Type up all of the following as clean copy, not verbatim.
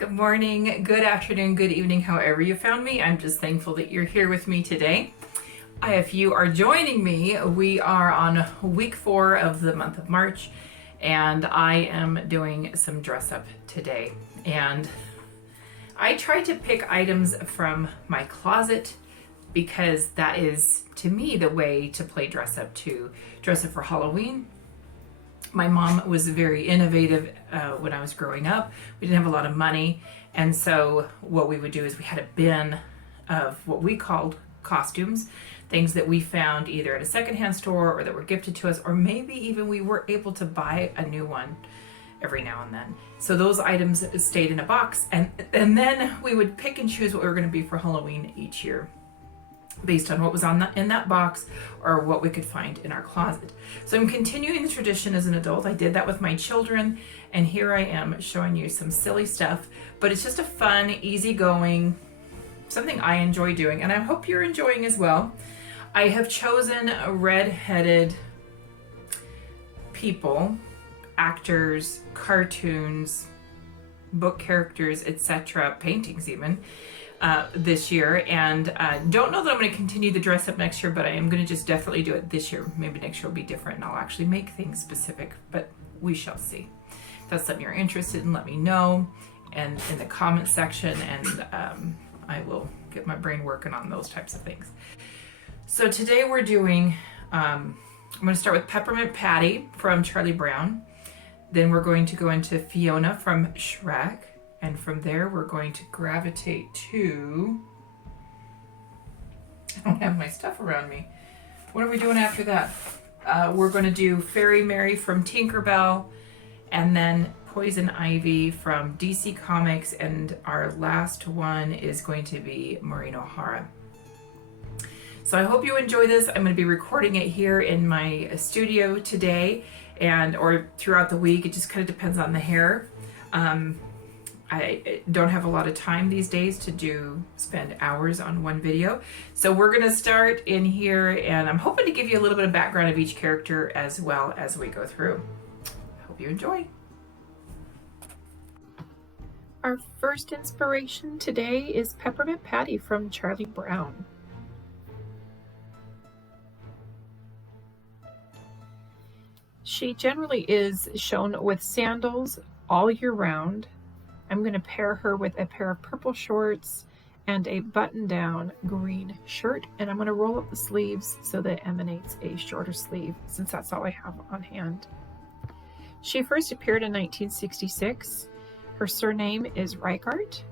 Good morning, good afternoon, good evening, however you found me. I'm just thankful that you're here with me today. If you are joining me, we are on week 4 of the month of March, and I am doing some dress up today. And I try to pick items from my closet because that is, to me, the way to play dress up for Halloween. My mom was very innovative when I was growing up. We didn't have a lot of money, and so what we would do is we had a bin of what we called costumes, things that we found either at a secondhand store or that were gifted to us, or maybe even we were able to buy a new one every now and then. So those items stayed in a box, and then we would pick and choose what we were going to be for Halloween each year, based on what was in that box or what we could find in our closet. So I'm continuing the tradition as an adult. I did that with my children, and here I am showing you some silly stuff, but it's just a fun, easygoing, something I enjoy doing, and I hope you're enjoying as well. I have chosen red-headed people, actors, cartoons, book characters, etc., paintings even, this year, and don't know that I'm going to continue the dress up next year, but I am going to just definitely do it this year. Maybe next year will be different and I'll actually make things specific, but we shall see. If that's something you're interested in, let me know and in the comment section, and I will get my brain working on those types of things. So today we're doing, I'm going to start with Peppermint Patty from Charlie Brown. Then we're going to go into Fiona from Shrek. And from there, we're going to gravitate to, I don't have my stuff around me. What are we doing after that? We're going to do Fairy Mary from Tinkerbell, and then Poison Ivy from DC Comics, and our last one is going to be Maureen O'Hara. So I hope you enjoy this. I'm going to be recording it here in my studio today, or throughout the week. It just kind of depends on the hair. I don't have a lot of time these days to spend hours on one video. So we're going to start in here, and I'm hoping to give you a little bit of background of each character as well as we go through. I hope you enjoy. Our first inspiration today is Peppermint Patty from Charlie Brown. She generally is shown with sandals all year round. I'm going to pair her with a pair of purple shorts and a button-down green shirt, and I'm going to roll up the sleeves so that it emanates a shorter sleeve, since that's all I have on hand. She first appeared in 1966. Her surname is Reichart,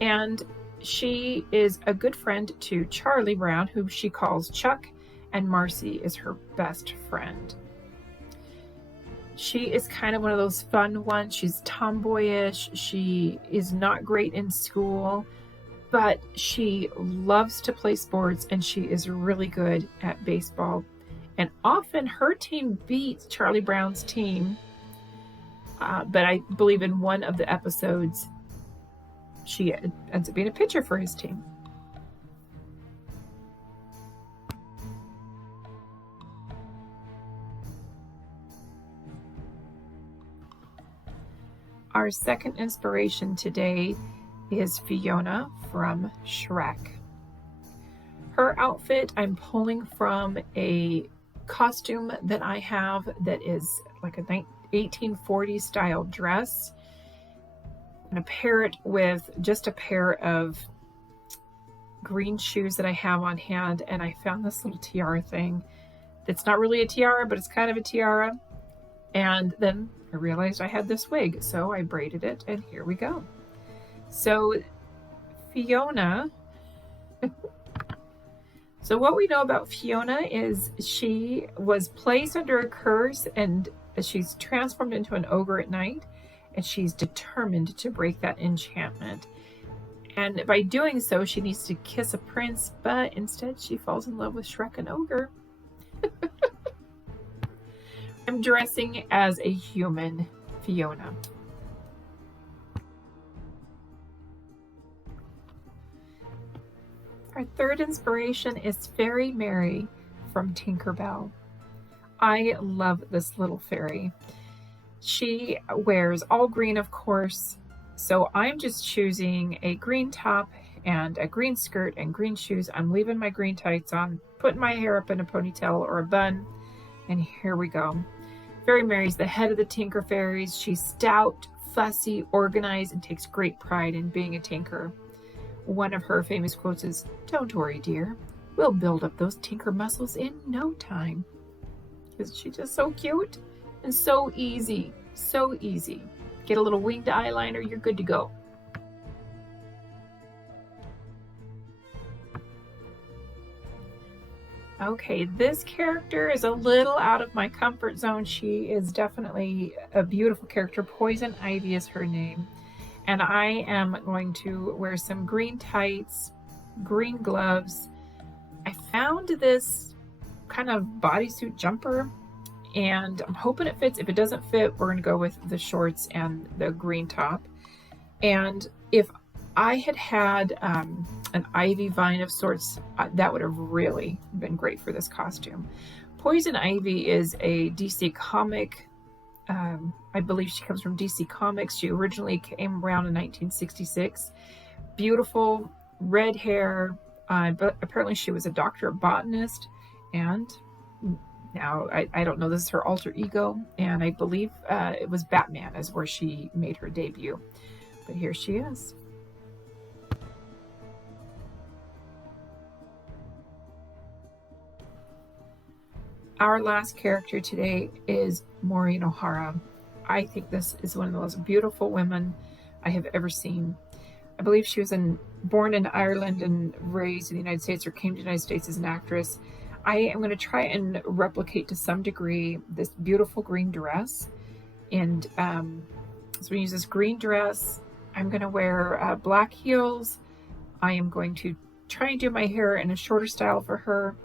and she is a good friend to Charlie Brown, whom she calls Chuck, and Marcy is her best friend. She is kind of one of those fun ones. She's tomboyish. She is not great in school, but she loves to play sports, and she is really good at baseball. And often her team beats Charlie Brown's team, but I believe in one of the episodes, she ends up being a pitcher for his team. Our second inspiration today is Fiona from Shrek. Her outfit I'm pulling from a costume that I have that is like a 1840s style dress. I'm going to pair it with just a pair of green shoes that I have on hand, and I found this little tiara thing. It's not really a tiara, but it's kind of a tiara. And then I realized I had this wig, so I braided it, and here we go. So Fiona, so what we know about Fiona is she was placed under a curse, and she's transformed into an ogre at night, and she's determined to break that enchantment. And by doing so, she needs to kiss a prince, but instead she falls in love with Shrek, an ogre. I'm dressing as a human Fiona. Our third inspiration is Fairy Mary from Tinkerbell. I love this little fairy. She wears all green, of course, So I'm just choosing a green top and a green skirt and green shoes. I'm leaving my green tights on, putting my hair up in a ponytail or a bun, and here we go. Fairy Mary's the head of the Tinker Fairies. She's stout, fussy, organized, and takes great pride in being a tinker. One of her famous quotes is, "Don't worry, dear. We'll build up those tinker muscles in no time." Isn't she just so cute? And so easy. So easy. Get a little winged eyeliner, you're good to go. Okay, this character is a little out of my comfort zone. She is definitely a beautiful character. Poison Ivy is her name. And I am going to wear some green tights, green gloves. I found this kind of bodysuit jumper and I'm hoping it fits. If it doesn't fit, we're going to go with the shorts and the green top. And if I had had an ivy vine of sorts, that would have really been great for this costume. Poison Ivy is a DC comic. I believe she comes from DC Comics. She originally came around in 1966. Beautiful red hair, but apparently she was a doctor of botanist. And now I don't know, this is her alter ego. And I believe it was Batman is where she made her debut. But here she is. Our last character today is Maureen O'Hara. I think this is one of the most beautiful women I have ever seen. I believe she was born in Ireland and raised in the United States, or came to the United States as an actress. I am going to try and replicate to some degree this beautiful green dress. And so we use this green dress. I'm going to wear black heels. I am going to try and do my hair in a shorter style for her.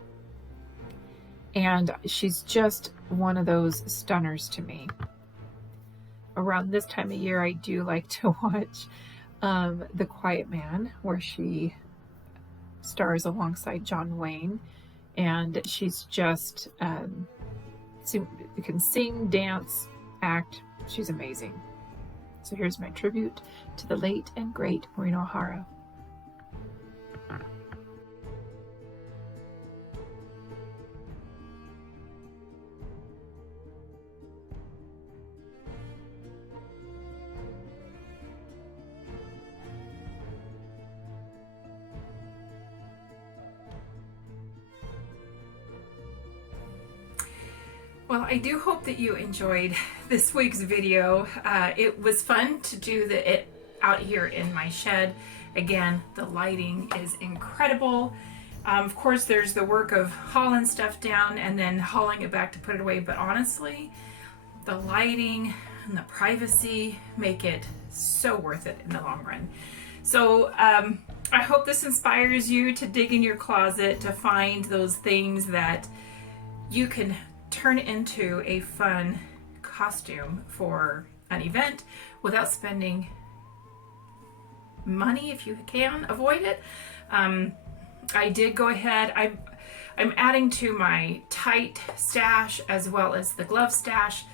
And she's just one of those stunners to me. Around this time of year, I do like to watch The Quiet Man, where she stars alongside John Wayne. And she's just, you can sing, dance, act. She's amazing. So here's my tribute to the late and great Maureen O'Hara. Well, I do hope that you enjoyed this week's video. It was fun to do it out here in my shed. Again, the lighting is incredible. Of course, there's the work of hauling stuff down and then hauling it back to put it away. But honestly, the lighting and the privacy make it so worth it in the long run. So I hope this inspires you to dig in your closet to find those things that you can turn into a fun costume for an event without spending money if you can avoid it. I did go ahead, I'm adding to my tight stash as well as the glove stash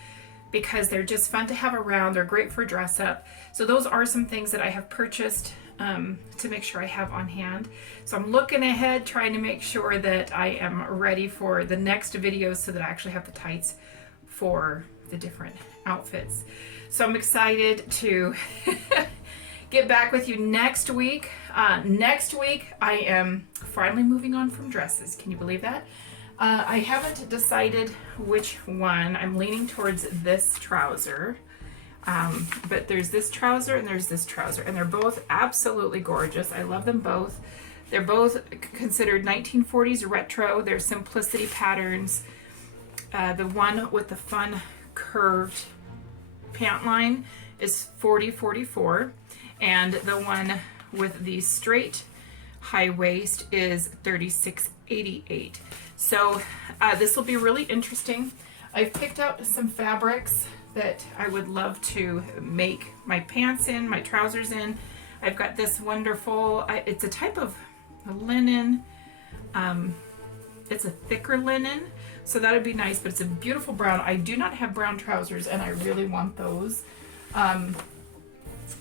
because they're just fun to have around. They're great for dress up. So those are some things that I have purchased to make sure I have on hand. So I'm looking ahead, trying to make sure that I am ready for the next videos so that I actually have the tights for the different outfits. So I'm excited to get back with you next week. Next week I am finally moving on from dresses. Can you believe that? I haven't decided which one. I'm leaning towards this trouser. But there's this trouser and there's this trouser, and they're both absolutely gorgeous. I love them both. They're both considered 1940s retro. They're simplicity patterns. The one with the fun curved pant line is 40-44, and the one with the straight high waist is 36-88. So this will be really interesting. I've picked out some fabrics that I would love to make my pants in, my trousers in. I've got this wonderful, it's a type of linen, it's a thicker linen, so that would be nice, but it's a beautiful brown. I do not have brown trousers and I really want those.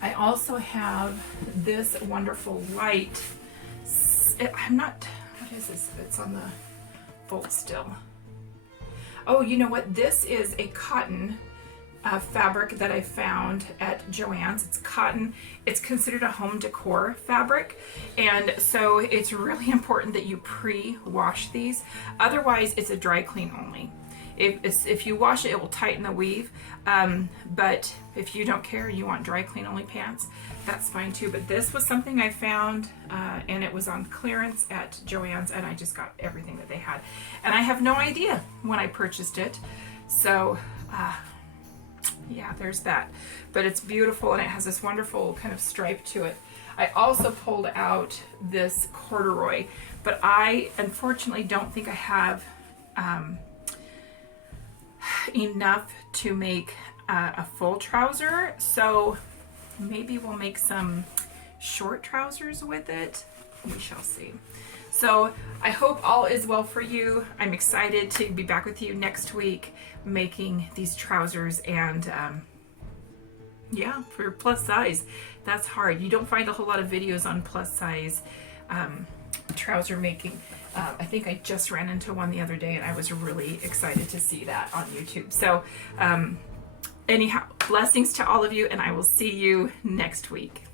I also have this wonderful light. I'm not, what is this? It's on the fold still. Oh, you know what? This is a cotton fabric that I found at Joann's. It's cotton. It's considered a home decor fabric, and so it's really important that you pre-wash these. Otherwise, it's a dry clean only. If you wash it, it will tighten the weave, but if you don't care, you want dry clean only pants, that's fine too. But this was something I found, and it was on clearance at Joann's, and I just got everything that they had, and I have no idea when I purchased it. So yeah, there's that. But it's beautiful, and it has this wonderful kind of stripe to it. I also pulled out this corduroy, but I unfortunately don't think I have enough to make a full trouser, so maybe we'll make some short trousers with it. We shall see. So I hope all is well for you. I'm excited to be back with you next week making these trousers, and yeah, for plus size. That's hard. You don't find a whole lot of videos on plus size trouser making. I think I just ran into one the other day, and I was really excited to see that on YouTube. So anyhow, blessings to all of you, and I will see you next week.